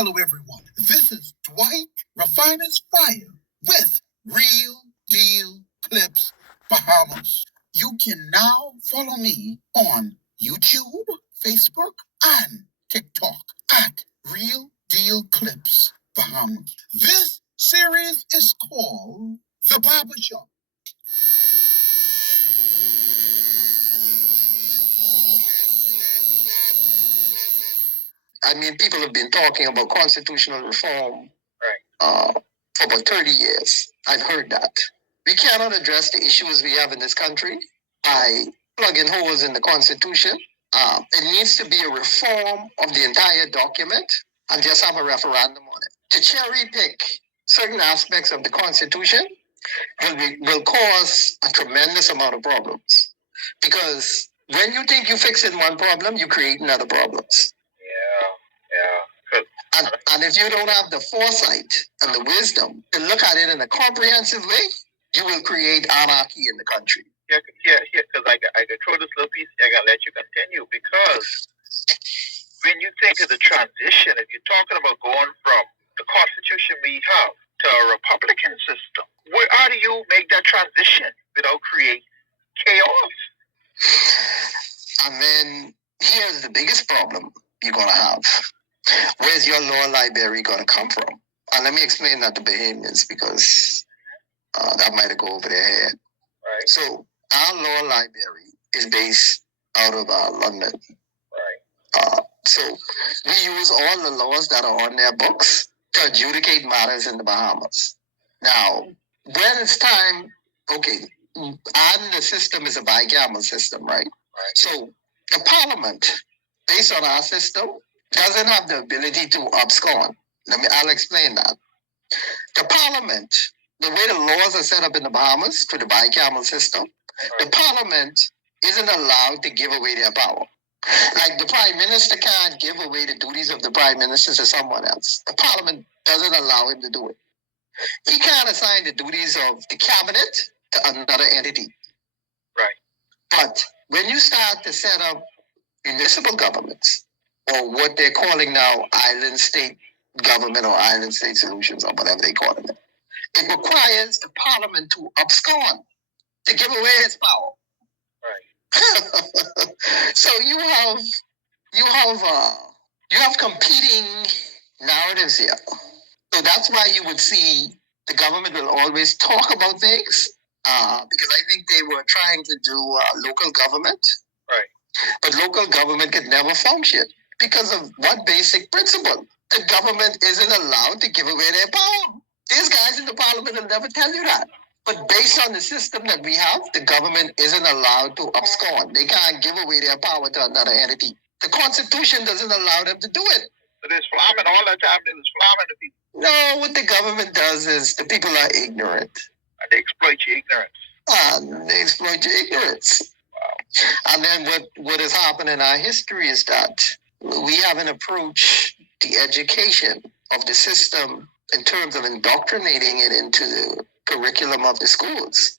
Hello, everyone. This is Dwight Refiner's Fire with Real Deal Clips Bahamas. You can now follow me on YouTube, Facebook, and TikTok at Real Deal Clips Bahamas. This series is called The Barber Shop. I mean, people have been talking about constitutional reform for about 30 years. I've heard that. We cannot address the issues we have in this country by plugging holes in the Constitution. It needs to be a reform of the entire document and just have a referendum on it. To cherry pick certain aspects of the Constitution will cause a tremendous amount of problems. Because when you think you're fixing one problem, you create another problems. And if you don't have the foresight and the wisdom to look at it in a comprehensive way, you will create anarchy in the country. Because I can throw this little piece, I gotta let you continue. Because when you think of the transition, if you're talking about going from the Constitution we have to a Republican system, how do you make that transition without creating chaos? And then here's the biggest problem you're gonna have. Where's your law library going to come from? And let me explain that to Bahamians because that might go over their head. Right. So our law library is based out of London. Right. So we use all the laws that are on their books to adjudicate matters in the Bahamas. Now, when it's time, okay, and the system is a bicameral system, right? So the parliament, based on our system, doesn't have the ability to abscond. I'll explain that. The parliament, the way the laws are set up in the Bahamas to the bicameral system, the parliament isn't allowed to give away their power. Like the prime minister can't give away the duties of the prime minister to someone else. The parliament doesn't allow him to do it. He can't assign the duties of the cabinet to another entity. Right. But when you start to set up municipal governments, or what they're calling now island state government or island state solutions or whatever they call it. It requires the parliament to abscond, to give away its power. Right. So you have competing narratives here. So that's why you would see the government will always talk about things because I think they were trying to do local government. Right. But local government could never function. Because of what basic principle? The government isn't allowed to give away their power. These guys in the parliament will never tell you that. But based on the system that we have, the government isn't allowed to abscond. They can't give away their power to another entity. The Constitution doesn't allow them to do it. But it's flamming all the time. It's flamming the people. No, what the government does is the people are ignorant. And they exploit your ignorance. Wow. And then what has happened in our history is that we haven't approached the education of the system in terms of indoctrinating it into the curriculum of the schools.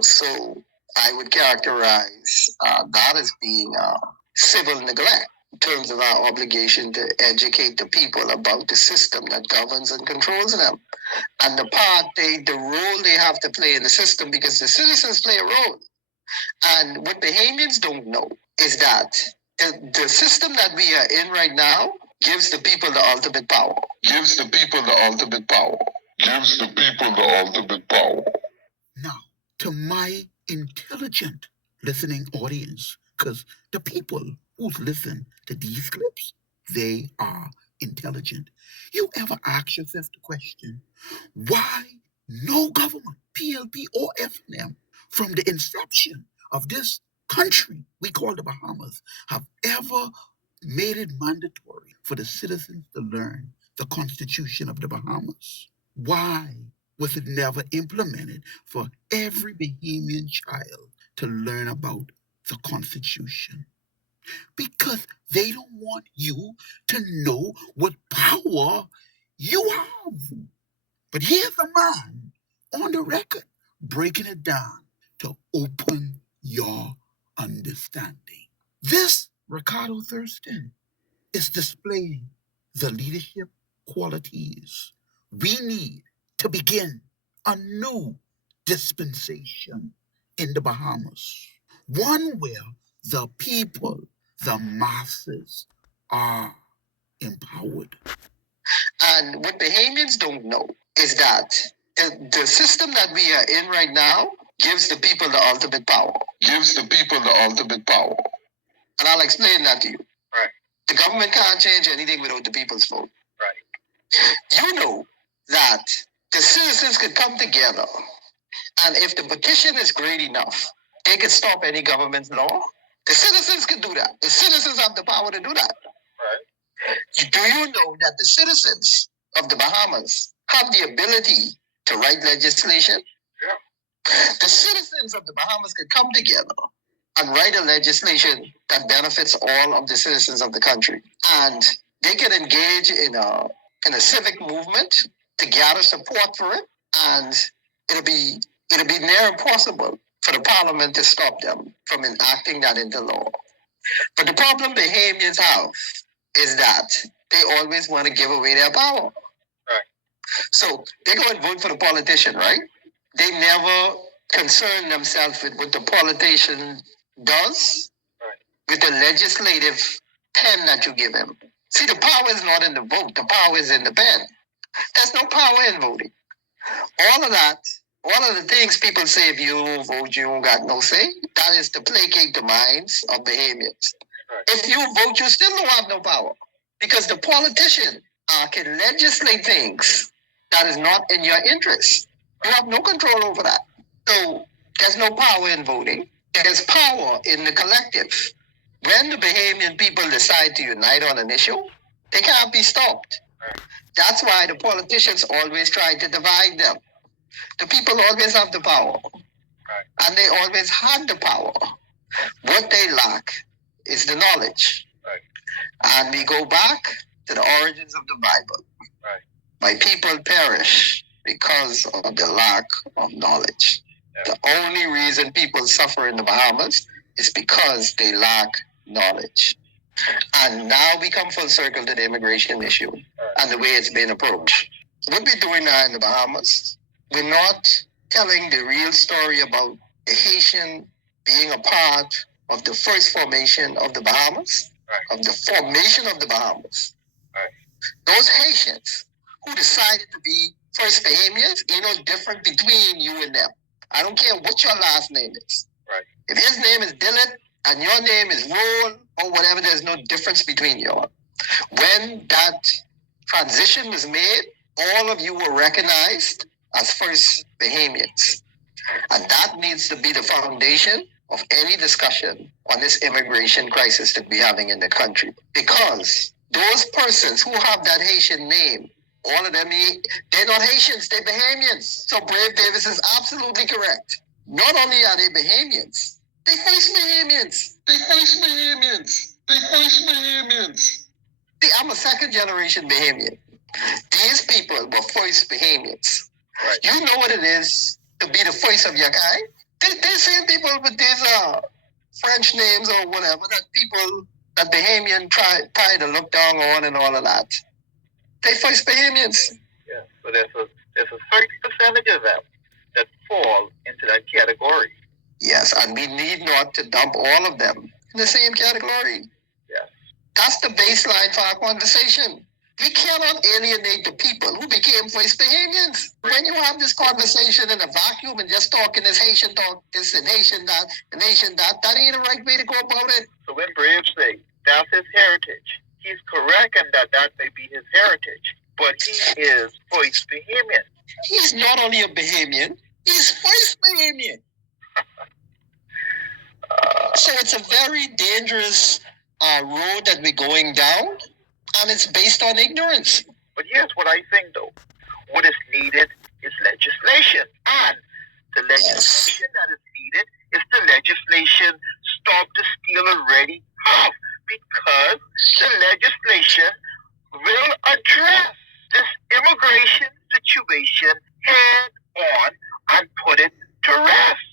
So I would characterize that as being civil neglect in terms of our obligation to educate the people about the system that governs and controls them. And the role they have to play in the system, because the citizens play a role. And what Bahamians don't know is that the system that we are in right now gives the people the ultimate power. Now, to my intelligent listening audience, because the people who listen to these clips, they are intelligent. You ever ask yourself the question, why no government, PLP or FNM, from the inception of this country we call the Bahamas, have ever made it mandatory for the citizens to learn the Constitution of the Bahamas? Why was it never implemented for every Bahamian child to learn about the Constitution? Because they don't want you to know what power you have. But here's a man on the record breaking it down to open your understanding. This Ricardo Thurston is displaying the leadership qualities we need to begin a new dispensation in the Bahamas. One where the people, the masses, are empowered. And what Bahamians don't know is that the system that we are in right now gives the people the ultimate power. Gives the people the ultimate power. And I'll explain that to you. Right. The government can't change anything without the people's vote. Right. You know that the citizens could come together, and if the petition is great enough, they could stop any government's law. The citizens could do that. The citizens have the power to do that. Right. Do you know that the citizens of the Bahamas have the ability to write legislation? Yeah. The citizens of the Bahamas could come together and write a legislation that benefits all of the citizens of the country. And they can engage in a civic movement to gather support for it. And it'll be near impossible for the parliament to stop them from enacting that into law. But the problem Bahamians have is that they always want to give away their power. Right. So they go and vote for the politician, right? They never concern themselves with what the politician does, right, with the legislative pen that you give him. See, the power is not in the vote. The power is in the pen. There's no power in voting. All of that, all of the things people say, if you don't vote, you don't got no say, that is to placate the minds of Bahamians. Right. If you vote, you still don't have no power. Because the politician can legislate things that is not in your interest. You have no control over that. So there's no power in voting. There's power in the collective. When the Bahamian people decide to unite on an issue, they can't be stopped. That's why the politicians always try to divide them. The people always have the power. And they always had the power. What they lack is the knowledge. And we go back to the origins of the Bible. My people perish because of the lack of knowledge. The only reason people suffer in the Bahamas is because they lack knowledge. And now we come full circle to the immigration issue and the way it's been approached. What we're doing now in the Bahamas, we're not telling the real story about the Haitian being a part of the first formation of the Bahamas, of the formation of the Bahamas. Those Haitians who decided to be first Bahamians, ain't no different between you and them. I don't care what your last name is. Right. If his name is Dylan and your name is Roll or whatever, there's no difference between you. When that transition was made, all of you were recognized as first Bahamians. And that needs to be the foundation of any discussion on this immigration crisis that we're having in the country. Because those persons who have that Haitian name, all of them, they're not Haitians, they're Bahamians. So Brave Davis is absolutely correct. Not only are they Bahamians, they first Bahamians. They first Bahamians. They first Bahamians. See, I'm a second generation Bahamian. These people were first Bahamians. Right. You know what it is to be the first of your kind? They're same people with these French names or whatever that people, that Bahamian try to look down on and all of that. They first Bahamians. Yeah, so there's a certain percentage of them that fall into that category. Yes, and we need not to dump all of them in the same category. Yes. That's the baseline for our conversation. We cannot alienate the people who became first Bahamians. When you have this conversation in a vacuum and just talking this Haitian talk, this and Haitian that, and Haitian that ain't the right way to go about it. So when Brave say that's his heritage, he's correct in that may be his heritage, but he is first Bahamian. He's not only a Bahamian, he's first Bahamian. So it's a very dangerous road that we're going down, and it's based on ignorance. But here's what I think, though. What is needed is legislation. And the legislation that is needed is the legislation Stop the Steal already have. Because the legislation will address this immigration situation head on and put it to rest.